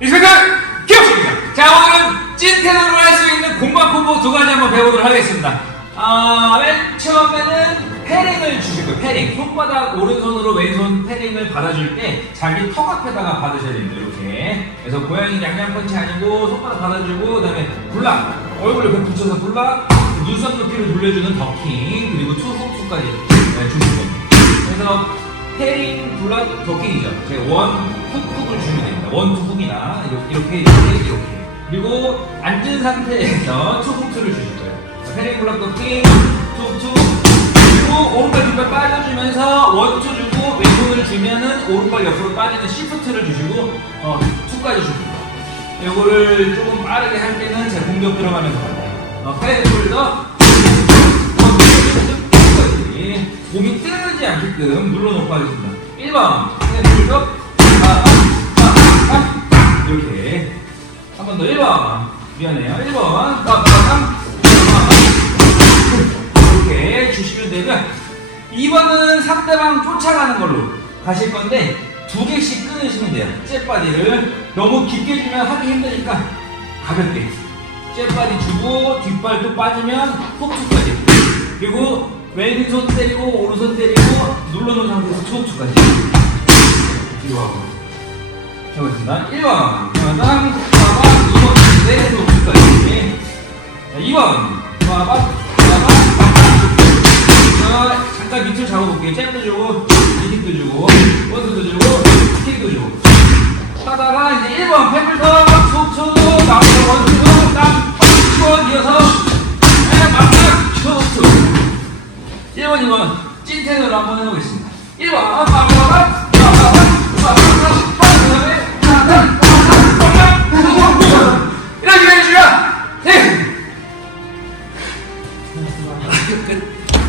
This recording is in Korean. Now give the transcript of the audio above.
인스펙터 기업입니다. 자 오늘은 찐텐으로 할 수 있는 공방 콤보 두 가지 한번 배워보도록 하겠습니다. 아, 맨 처음에는 패링을 주실 거예요. 패링. 손바닥 오른손으로 왼손 패링을 받아줄 때 자기 턱 앞에다가 받으셔야 됩니다. 이렇게. 그래서 고양이 양양 펀치 아니고 손바닥 받아주고 그다음에 블락 얼굴 옆에 붙여서 블락 눈썹 높이를 돌려주는 더킹 그리고 투훅투까지 네, 주실 겁니다. 그래서 패링 블락 더킹이죠. 제가 원 훅훅을 됩니다. 원 투훅이나 이렇게 이렇게 이렇게. 그리고 앉은 상태에서 투훅투를 주실 거예요. 패링 블락 더킹 투훅투 그리고 오른발 뒷발 빠져주면서 원투 주고 왼손을 주면은 오른발 옆으로 빠지는 시프트를 주시고 어 투까지 줍니다. 이거를 조금 빠르게 할 때는 제 공격 들어가면서 할게요. 어, 패드볼더 몸이 뜨지 않게끔 눌러 놓고 하겠습니다. 1번 패드볼더 한 번 더 1번. 미안해요. 1번. 아, 아, 아, 이렇게 주시면 되면 2번은 상대방 쫓아가는 걸로 가실 건데 두 개씩 끊으시면 돼요. 잽바디를 너무 깊게 주면 하기 힘드니까 가볍게. 잽바디 주고 뒷발 또 빠지면 훅투까지. 그리고 왼손 때리고 오른손 때리고 눌러놓은 상태에서 투훅투까지. 이거 하고 해보겠습니다. 1번. 땅4 2번 빠박 빠박 자, 잠깐 밑을 잡아볼게요. 잽도 주고, 리킥도 주고, 원수도 주고, 킥도 주고. 하다가 이제 1번 페플터, 속초도, 나머지 원수도, 딱, 치고, 이어서, 네, 마지막, 속초. 1번, 2번, 찐텐으로 한번 해보겠습니다. 1번, 이